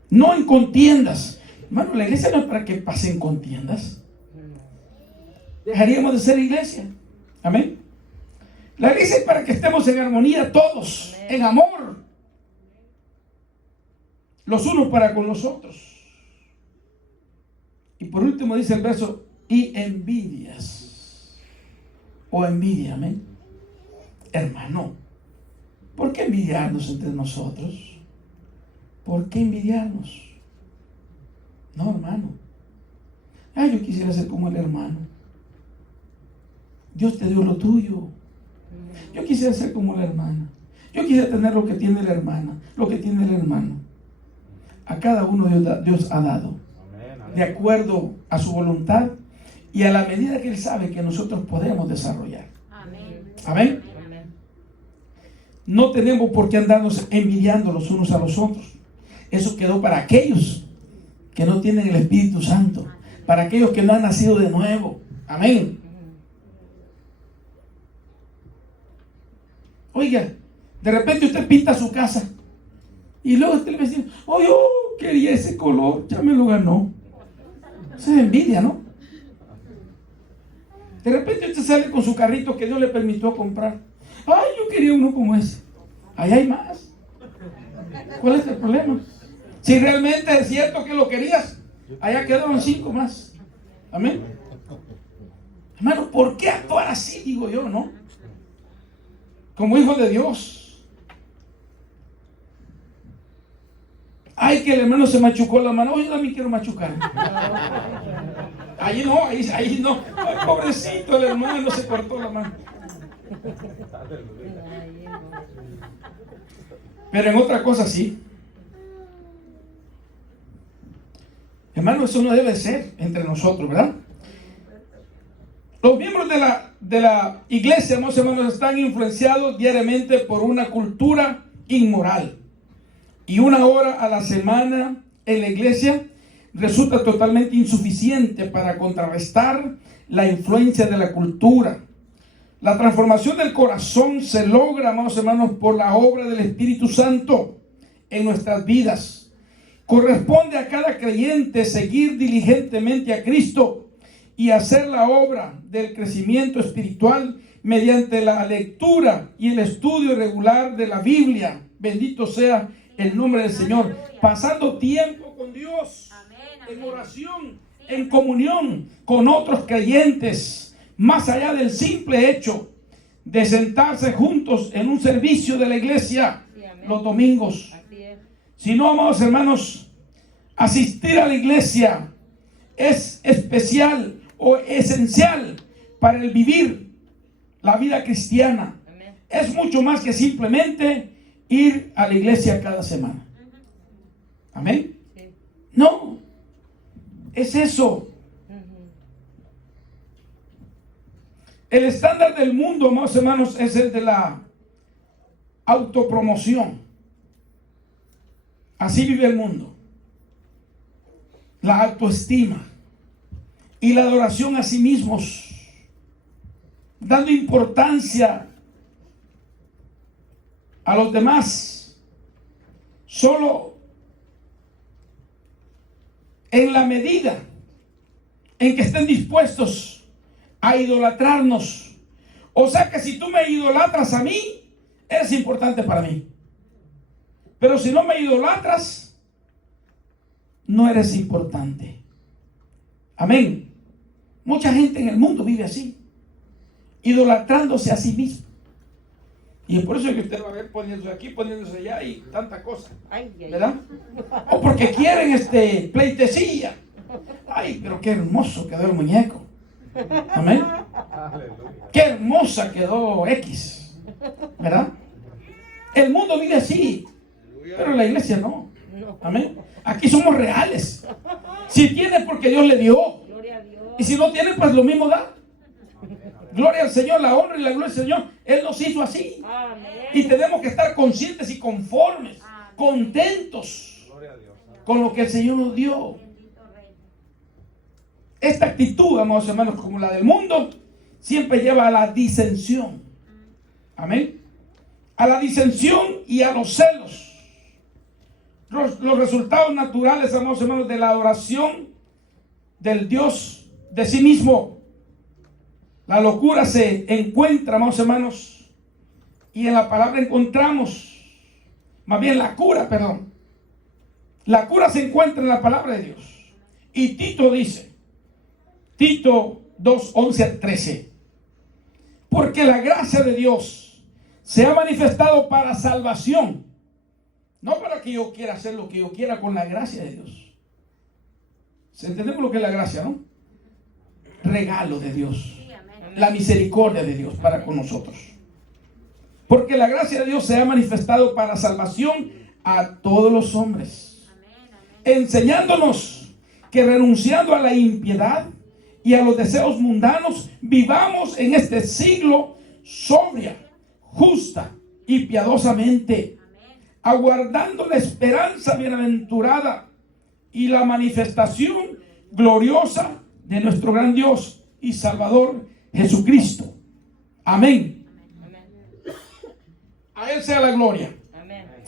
No en contiendas. Hermano, la iglesia no es para que pasen contiendas. Dejaríamos de ser iglesia. Amén. La iglesia es para que estemos en armonía todos, Amén. en amor, los unos para con los otros. Y por último dice el verso, y envidias o envidia, amén. Hermano, ¿por qué envidiarnos entre nosotros? ¿Por qué envidiarnos? No, hermano. Ay, yo quisiera ser como el hermano. Dios te dio lo tuyo. Yo quisiera ser como la hermana. Yo quisiera tener lo que tiene la hermana, lo que tiene el hermano. A cada uno Dios ha dado, de acuerdo a su voluntad y a la medida que Él sabe que nosotros podemos desarrollar. Amén. Amén. Amén. No tenemos por qué andarnos envidiando los unos a los otros. Eso quedó para aquellos que no tienen el Espíritu Santo, para aquellos que no han nacido de nuevo. Amén. Oiga, de repente usted pinta su casa y luego usted le dice, oh, yo quería ese color, ya me lo ganó. Eso es envidia, ¿no? De repente usted sale con su carrito que Dios le permitió comprar. Ay, yo quería uno como ese. Ahí hay más. ¿Cuál es el problema? Si realmente es cierto que lo querías, allá quedaron 5 más. Amén. Hermano, ¿por qué actuar así? Digo yo, ¿no? Como hijo de Dios. Ay, que el hermano se machucó la mano. Oye, yo también quiero machucar. Ahí no, ahí no. Ay, pobrecito el hermano, se cortó la mano. Pero en otra cosa sí. Hermano, eso no debe ser entre nosotros, ¿verdad? Los miembros de la iglesia, hermanos, están influenciados diariamente por una cultura inmoral. Y una hora a la semana en la iglesia resulta totalmente insuficiente para contrarrestar la influencia de la cultura. La transformación del corazón se logra, amados hermanos, por la obra del Espíritu Santo en nuestras vidas. Corresponde a cada creyente seguir diligentemente a Cristo y hacer la obra del crecimiento espiritual mediante la lectura y el estudio regular de la Biblia. Bendito sea el nombre del Señor. Pasando tiempo con Dios, en oración, en comunión con otros creyentes, más allá del simple hecho de sentarse juntos en un servicio de la iglesia los domingos. Si no, amados hermanos, asistir a la iglesia es especial o esencial para el vivir la vida cristiana. Es mucho más que simplemente ir a la iglesia cada semana. Amén. No, es eso. El estándar del mundo, amados hermanos, es el de la autopromoción. Así vive el mundo. La autoestima y la adoración a sí mismos, dando importancia a los demás solo en la medida en que estén dispuestos a idolatrarnos. O sea que si tú me idolatras a mí, eres importante para mí. Pero si no me idolatras, no eres importante. Amén. Mucha gente en el mundo vive así, idolatrándose a sí mismo. Y es por eso que usted va a ver poniéndose aquí, poniéndose allá y tanta cosa, ¿verdad? O porque quieren pleitesía. Ay, pero qué hermoso quedó el muñeco. Amén. Qué hermosa quedó X, ¿verdad? El mundo vive así, pero la iglesia no. Amén. Aquí somos reales. Si tiene, porque Dios le dio. Y si no tiene, pues lo mismo da. Gloria al Señor, la honra y la gloria al Señor. Él nos hizo así. Y tenemos que estar conscientes y conformes, contentos con lo que el Señor nos dio. Esta actitud, amados hermanos, como la del mundo, siempre lleva a la disensión. Amén. A la disensión y a los celos. Los resultados naturales, amados hermanos, de la adoración del Dios de sí mismo. La locura se encuentra, amados hermanos, y en la palabra encontramos, más bien la cura, perdón. La cura se encuentra en la palabra de Dios. Y Tito dice, Tito 2, 11 al 13, porque la gracia de Dios se ha manifestado para salvación. No para que yo quiera hacer lo que yo quiera con la gracia de Dios. ¿Entendemos lo que es la gracia, no? Regalo de Dios. La misericordia de Dios para con nosotros. Porque la gracia de Dios se ha manifestado para salvación a todos los hombres. Enseñándonos que renunciando a la impiedad y a los deseos mundanos, vivamos en este siglo sobria, justa y piadosamente, aguardando la esperanza bienaventurada y la manifestación gloriosa de nuestro gran Dios y Salvador Jesucristo. Amén. A Él sea la gloria,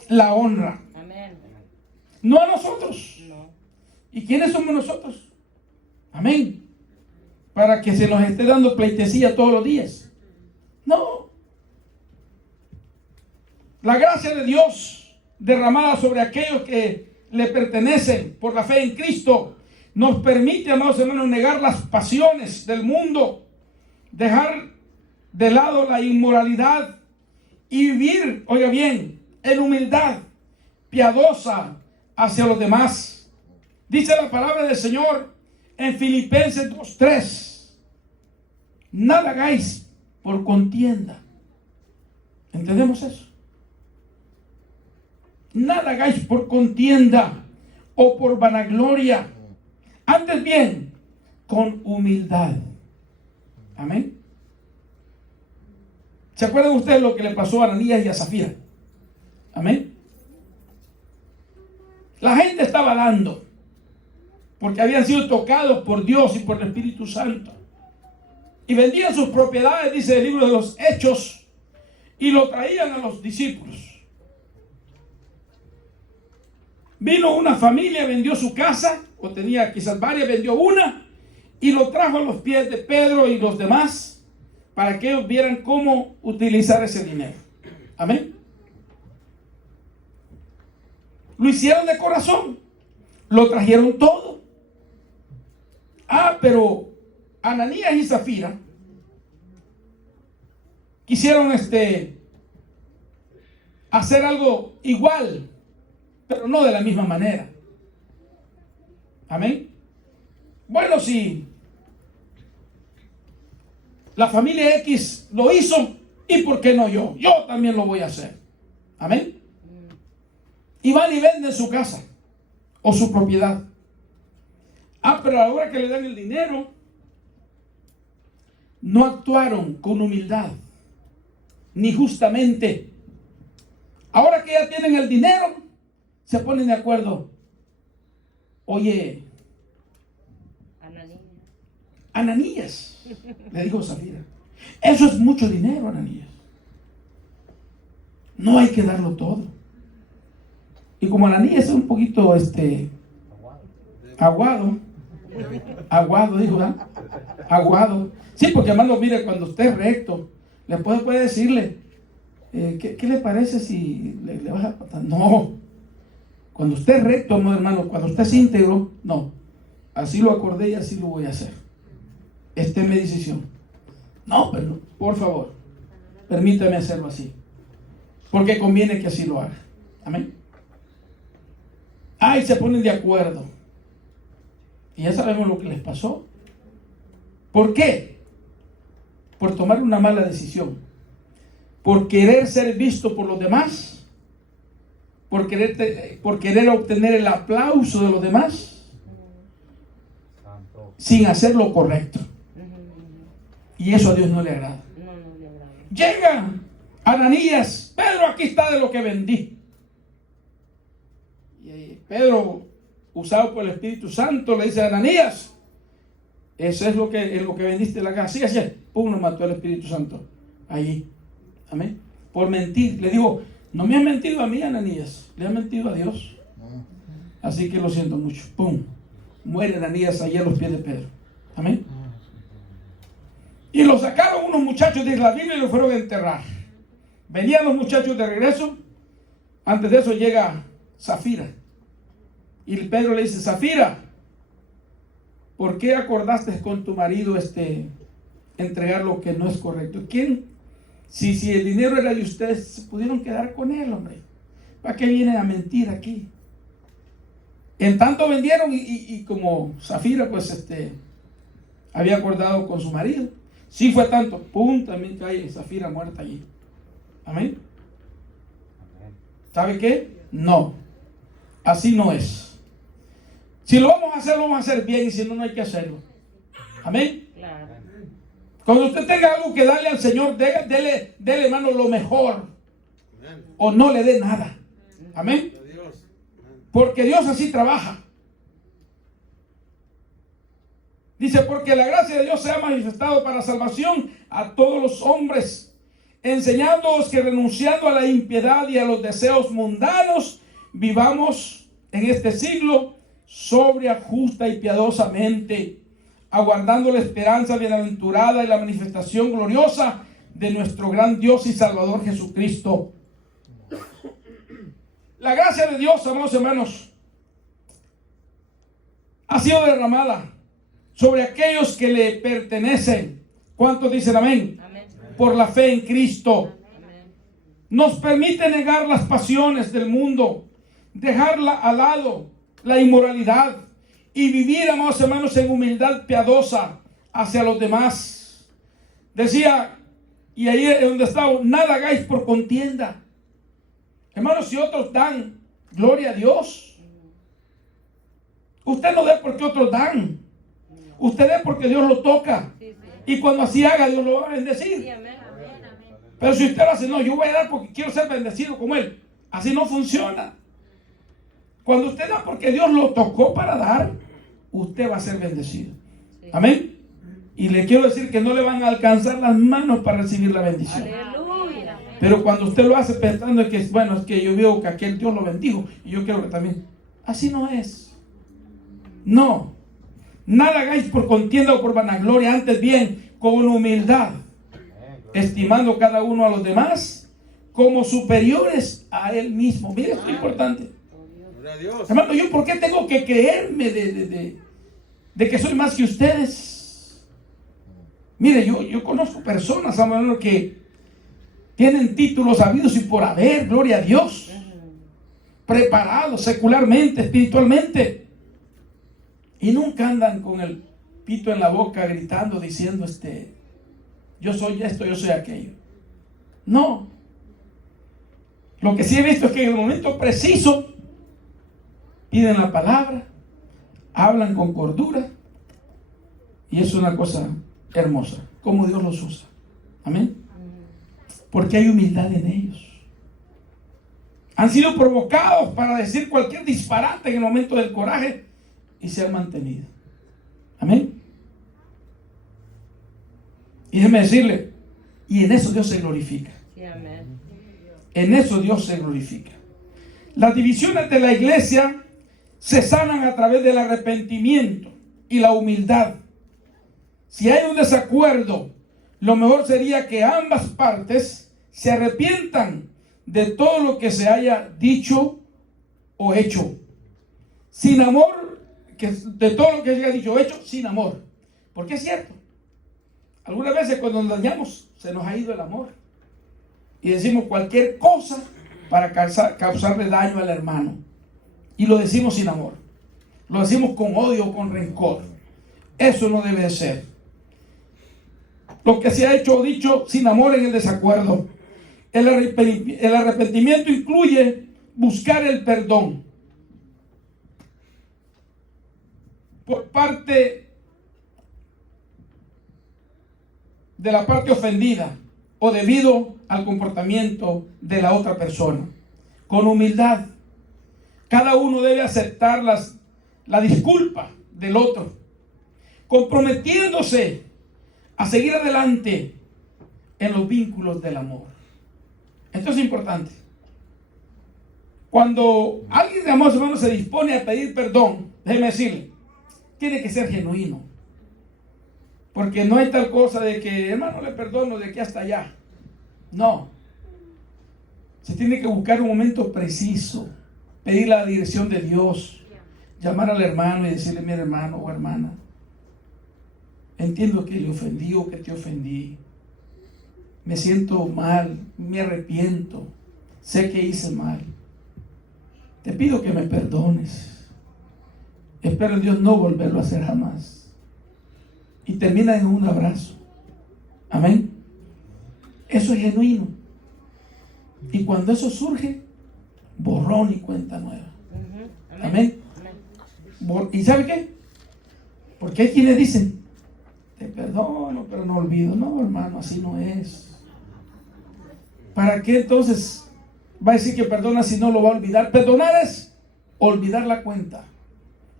la honra. No a nosotros. ¿Y quiénes somos nosotros? Amén. Para que se nos esté dando pleitesía todos los días. No. La gracia de Dios derramada sobre aquellos que le pertenecen por la fe en Cristo nos permite, amados hermanos, negar las pasiones del mundo, dejar de lado la inmoralidad y vivir, oiga bien, en humildad piadosa hacia los demás. Dice la palabra del Señor en Filipenses 2:3. Nada hagáis por contienda. ¿Entendemos eso? Nada hagáis por contienda o por vanagloria. Antes bien, con humildad. Amén. ¿Se acuerdan ustedes lo que le pasó a Ananías y a Zafira? Amén. La gente estaba dando porque habían sido tocados por Dios y por el Espíritu Santo. Y vendían sus propiedades, dice el libro de los Hechos, y lo traían a los discípulos. Vino una familia, vendió su casa, o tenía quizás varias, vendió una, y lo trajo a los pies de Pedro y los demás, para que ellos vieran cómo utilizar ese dinero. Amén. Lo hicieron de corazón, lo trajeron todo. Pero Ananías y Zafira quisieron hacer algo igual, pero no de la misma manera. Amén. Bueno, si la familia X lo hizo, ¿y por qué no yo? Yo también lo voy a hacer. Amén. Y van y venden su casa o su propiedad. Pero a la hora que le dan el dinero, no actuaron con humildad, ni justamente. Ahora que ya tienen el dinero, se ponen de acuerdo. Oye, Ananías, le dijo Zafira, eso es mucho dinero, Ananías. No hay que darlo todo. Y como Ananías es un poquito aguado, dijo, ¿verdad? Aguado. Sí, porque hermano, mire, cuando usted es recto, le puede decirle, ¿qué le parece si le vas a patar? No. Cuando usted es recto, no, hermano, cuando usted es íntegro, no. Así lo acordé y así lo voy a hacer. Esta es mi decisión. No, pero por favor, permítame hacerlo así. Porque conviene que así lo haga. Amén. Y se ponen de acuerdo. Y ya sabemos lo que les pasó. ¿Por qué? Por tomar una mala decisión. Por querer ser visto por los demás. Por querer obtener el aplauso de los demás. Sin hacer lo correcto. Y eso a Dios no le agrada. Llega Ananías. Pedro, aquí está de lo que vendí. Y Pedro, usado por el Espíritu Santo, le dice a Ananías, eso es lo que vendiste en la casa. Sí, así es. Pum, lo mató el Espíritu Santo allí. Amén. Por mentir. Le digo, no me has mentido a mí, Ananías, le has mentido a Dios. Así que lo siento mucho. Pum, muere Ananías allí a los pies de Pedro. Amén. Y lo sacaron unos muchachos de la Biblia y lo fueron a enterrar. Venían los muchachos de regreso. Antes de eso llega Zafira. Y Pedro le dice, Zafira, ¿por qué acordaste con tu marido entregar lo que no es correcto? ¿Quién? Si el dinero era de ustedes, se pudieron quedar con él, hombre. ¿Para qué vienen a mentir aquí? En tanto vendieron y como Zafira, pues había acordado con su marido. Sí fue tanto, pum, también cae Zafira muerta allí. Amén. ¿Sabe qué? No. Así no es. Si lo vamos a hacer, lo vamos a hacer bien, y si no, no hay que hacerlo. Amén. Claro. Cuando usted tenga algo que darle al Señor, dele, hermano, lo mejor. O no le dé nada. Amén. Porque Dios así trabaja. Dice, porque la gracia de Dios se ha manifestado para salvación a todos los hombres, enseñándoos que renunciando a la impiedad y a los deseos mundanos, vivamos en este siglo sobria, justa y piadosamente, aguardando la esperanza bienaventurada y la manifestación gloriosa de nuestro gran Dios y Salvador Jesucristo. La gracia de Dios, amados hermanos, ha sido derramada sobre aquellos que le pertenecen. ¿Cuántos dicen amén? Amén. Por la fe en Cristo. Amén. Nos permite negar las pasiones del mundo, dejarla al lado, la inmoralidad, y vivir, amados hermanos, en humildad piadosa hacia los demás. Decía, y ahí es donde estaba, nada hagáis por contienda. Hermanos, si otros dan, gloria a Dios. Usted no dé porque otros dan. Usted dé porque Dios lo toca. Y cuando así haga, Dios lo va a bendecir. Sí, amén. Pero si usted lo hace, no, yo voy a dar porque quiero ser bendecido como Él. Así no funciona. Cuando usted da porque Dios lo tocó para dar, usted va a ser bendecido. Amén. Y le quiero decir que no le van a alcanzar las manos para recibir la bendición. Aleluya. Pero cuando usted lo hace pensando que, bueno, es que yo veo que aquel Dios lo bendijo y yo quiero que también. Así no es. No. Nada hagáis por contienda o por vanagloria, antes bien con humildad, estimando cada uno a los demás como superiores a él mismo. Mire, esto es importante. Hermano, ¿yo por qué tengo que creerme de que soy más que ustedes? Mire, yo conozco personas, hermano, que tienen títulos habidos y por haber, gloria a Dios, preparados secularmente, espiritualmente, y nunca andan con el pito en la boca gritando, diciendo, yo soy esto, yo soy aquello. No. Lo que sí he visto es que en el momento preciso piden la palabra, hablan con cordura, y es una cosa hermosa, como Dios los usa. Amén. Porque hay humildad en ellos. Han sido provocados para decir cualquier disparate en el momento del coraje y se han mantenido. Amén. Y déjeme decirle, y en eso Dios se glorifica. Sí, amén. En eso Dios se glorifica. Las divisiones de la iglesia se sanan a través del arrepentimiento y la humildad. Si hay un desacuerdo, lo mejor sería que ambas partes se arrepientan de todo lo que se haya dicho o hecho. Sin amor, de todo lo que se haya dicho o hecho, sin amor. Porque es cierto. Algunas veces cuando nos dañamos, se nos ha ido el amor. Y decimos cualquier cosa para causarle daño al hermano. Y lo decimos sin amor. Lo decimos con odio o con rencor. Eso no debe de ser. Lo que se ha hecho o dicho sin amor en el desacuerdo. El arrepentimiento incluye buscar el perdón por parte de la parte ofendida o debido al comportamiento de la otra persona. Con humildad. Cada uno debe aceptar la disculpa del otro, comprometiéndose a seguir adelante en los vínculos del amor. Esto es importante. Cuando alguien de amor, hermano, se dispone a pedir perdón, déjeme decirle, tiene que ser genuino. Porque no hay tal cosa de que, hermano, le perdono de aquí hasta allá. No. Se tiene que buscar un momento preciso, pedir la dirección de Dios, llamar al hermano y decirle, mira, hermano o hermana, entiendo que le ofendí o que te ofendí. Me siento mal, me arrepiento, sé que hice mal. Te pido que me perdones. Espero en Dios no volverlo a hacer jamás. Y termina en un abrazo. Amén. Eso es genuino. Y cuando eso surge, borrón y cuenta nueva. Amén. ¿Y sabe qué? Porque hay quienes dicen, te perdono, pero no olvido. No, hermano, así no es. ¿Para qué entonces va a decir que perdona si no lo va a olvidar? Perdonar es olvidar la cuenta.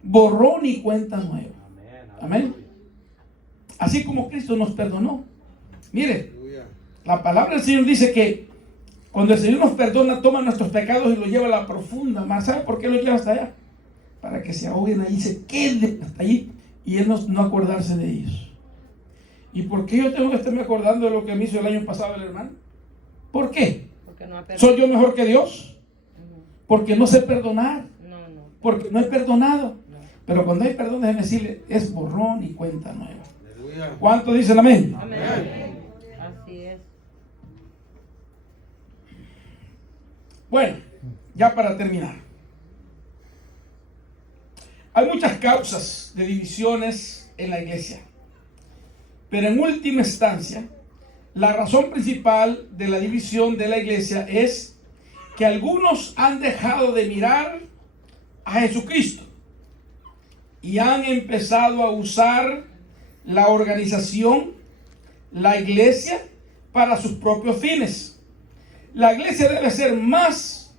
Borrón y cuenta nueva. Amén. Así como Cristo nos perdonó. Mire, la palabra del Señor dice que cuando el Señor nos perdona, toma nuestros pecados y los lleva a la profunda mar. ¿Sabe por qué los lleva hasta allá? Para que se ahoguen ahí, se queden hasta allí y Él no acordarse de ellos. ¿Y por qué yo tengo que estarme acordando de lo que me hizo el año pasado el hermano? ¿Por qué? Porque no ha perdonado. ¿Soy yo mejor que Dios? Porque no sé perdonar. No. Porque no he perdonado. No. Pero cuando hay perdón, déjeme decirle, es borrón y cuenta nueva. ¿Cuántos dicen amén? Amén. Así es. Bueno, ya para terminar. Hay muchas causas de divisiones en la iglesia, pero en última instancia, la razón principal de la división de la iglesia es que algunos han dejado de mirar a Jesucristo y han empezado a usar la organización, la iglesia, para sus propios fines. La iglesia debe ser más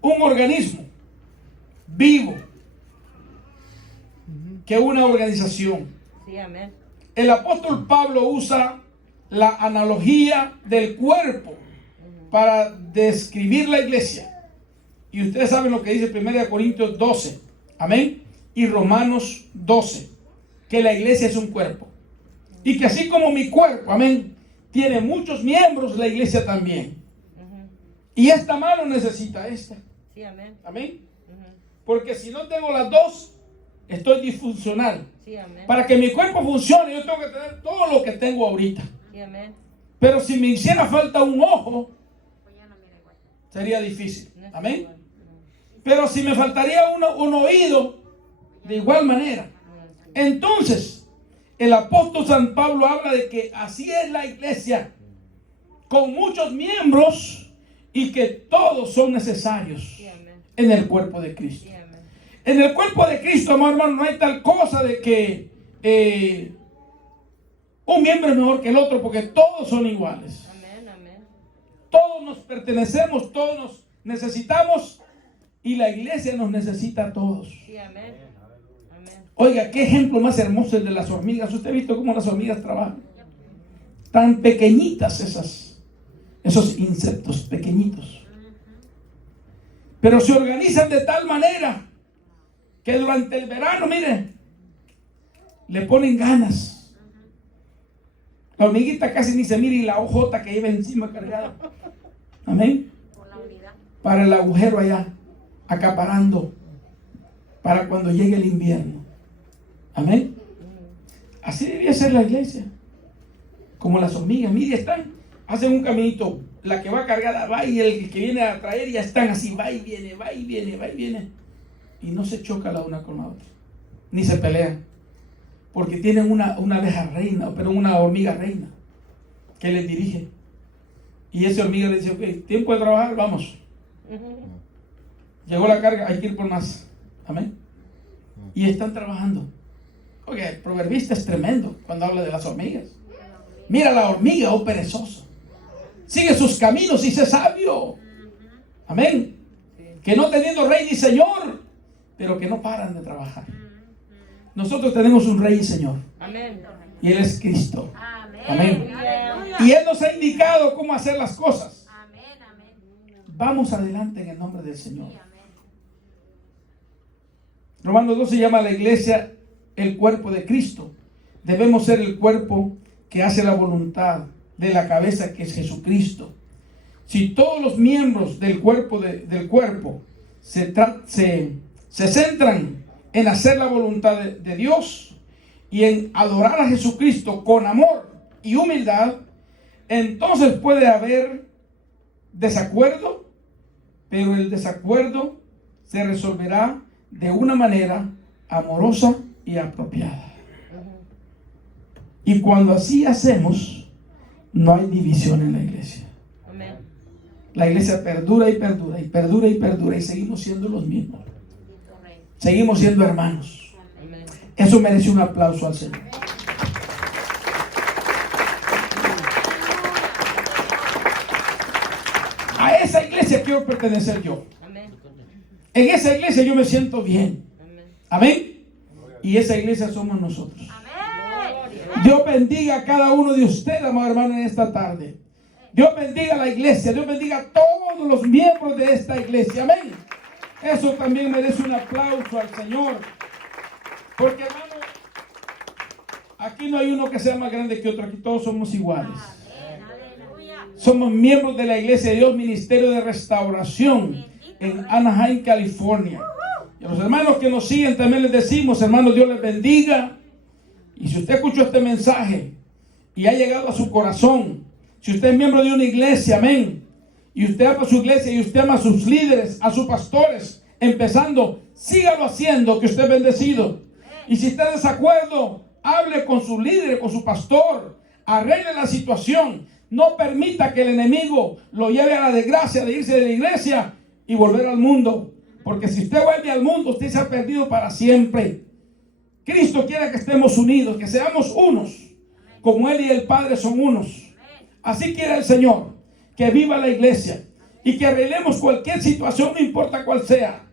un organismo vivo que una organización. Sí, amén. El apóstol Pablo usa la analogía del cuerpo para describir la iglesia. Y ustedes saben lo que dice 1 Corintios 12, amén, y Romanos 12, que la iglesia es un cuerpo. Y que así como mi cuerpo, amén, tiene muchos miembros, la iglesia también. Y esta mano necesita esta. Sí, amén. Amén. Porque si no tengo las dos, estoy disfuncional. Sí, amén. Para que mi cuerpo funcione, yo tengo que tener todo lo que tengo ahorita. Sí, amén. Pero si me hiciera falta un ojo, Pues ya no mira igual. sería difícil. No es Amén. igual. Pero si me faltaría un oído, de igual manera. Entonces, el apóstol San Pablo habla de que así es la iglesia, con muchos miembros y que todos son necesarios Sí, amén. en el cuerpo de Cristo. Sí, amén. En el cuerpo de Cristo, amado hermano, no hay tal cosa de que un miembro es mejor que el otro, porque todos son iguales. Amén, amén. Todos nos pertenecemos, todos nos necesitamos y la iglesia nos necesita a todos. Sí, amén. Amén. Oiga, qué ejemplo más hermoso el de las hormigas. ¿Usted ha visto cómo las hormigas trabajan? Tan pequeñitas esos insectos pequeñitos. Pero se organizan de tal manera que durante el verano, mire, le ponen ganas. La hormiguita casi ni se mira y la hojota que lleva encima cargada. Amén. Por la unidad. Para el agujero allá, acaparando, para cuando llegue el invierno. Amén. Así debía ser la iglesia. Como las hormigas, mire, hacen un caminito. La que va cargada va y el que viene a traer ya están así, va y viene, va y viene, va y viene. Y no se choca la una con la otra, ni se pelean. Porque tienen una abeja reina, pero una hormiga reina que les dirige. Y esa hormiga le dice, ok, tiempo de trabajar, vamos. Llegó la carga, hay que ir por más. Amén. Y están trabajando. Oye, el proverbista es tremendo cuando habla de las hormigas. Mira la hormiga, oh perezoso. Sigue sus caminos y sé sabio. Amén. Que no teniendo rey ni señor, pero que no paran de trabajar. Nosotros tenemos un rey y señor. Amén. Y Él es Cristo. Amén. Amén. Aleluya. Y Él nos ha indicado cómo hacer las cosas. Amén, amén. Vamos adelante en el nombre del Señor. Sí, amén. Romanos 12 llama a la iglesia el cuerpo de Cristo. Debemos ser el cuerpo que hace la voluntad de la cabeza, que es Jesucristo. Si todos los miembros del cuerpo se centran en hacer la voluntad de Dios y en adorar a Jesucristo con amor y humildad, entonces puede haber desacuerdo, pero el desacuerdo se resolverá de una manera amorosa y apropiada. Y cuando así hacemos, no hay división en la iglesia. Amén. La iglesia perdura y perdura y perdura y perdura y seguimos siendo los mismos. Seguimos siendo hermanos. Amén. Eso merece un aplauso al Señor. A esa iglesia quiero pertenecer yo. Amén. En esa iglesia yo me siento bien. Amén. Amén. Y esa iglesia somos nosotros. Amén. Dios bendiga a cada uno de ustedes, amado hermano, en esta tarde. Dios bendiga a la iglesia. Dios bendiga a todos los miembros de esta iglesia. Amén. Eso también merece un aplauso al Señor. Porque, hermano, aquí no hay uno que sea más grande que otro. Aquí todos somos iguales. Amén. Aleluya. Somos miembros de la Iglesia de Dios, Ministerio de Restauración en Anaheim, California. Y a los hermanos que nos siguen también les decimos, hermanos, Dios les bendiga. Y si usted escuchó este mensaje y ha llegado a su corazón, si usted es miembro de una iglesia, amén, y usted ama a su iglesia y usted ama a sus líderes, a sus pastores, empezando, sígalo haciendo, que usted es bendecido. Y si está en desacuerdo, hable con su líder, con su pastor, arregle la situación. No permita que el enemigo lo lleve a la desgracia de irse de la iglesia y volver al mundo. Porque si usted vuelve al mundo, usted se ha perdido para siempre. Cristo quiere que estemos unidos, que seamos unos, como Él y el Padre son unos. Así quiere el Señor, que viva la iglesia y que arreglemos cualquier situación, no importa cuál sea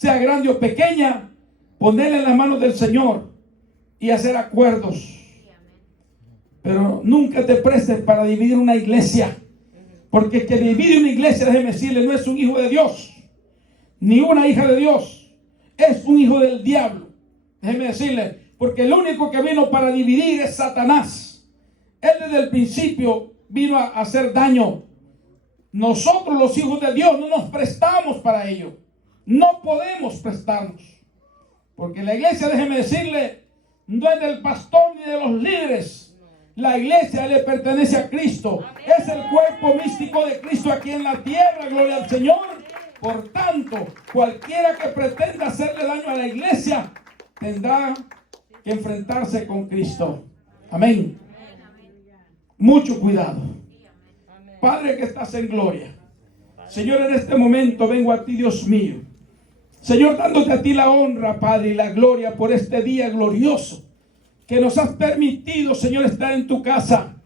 grande o pequeña, ponerla en las manos del Señor y hacer acuerdos. Pero nunca te prestes para dividir una iglesia, porque el que divide una iglesia, déjeme decirle, no es un hijo de Dios, ni una hija de Dios, es un hijo del diablo. Déjeme decirle, porque el único que vino para dividir es Satanás. Él desde el principio vino a hacer daño. Nosotros los hijos de Dios no nos prestamos para ello. No podemos prestarnos. Porque la iglesia, déjeme decirle, no es del pastor ni de los líderes. La iglesia le pertenece a Cristo. Es el cuerpo místico de Cristo aquí en la tierra. Gloria al Señor. Por tanto, cualquiera que pretenda hacerle daño a la iglesia tendrá que enfrentarse con Cristo. Amén. Mucho cuidado. Padre que estás en gloria. Señor, en este momento vengo a ti, Dios mío. Señor, dándote a ti la honra, Padre, y la gloria por este día glorioso que nos has permitido, Señor, estar en tu casa.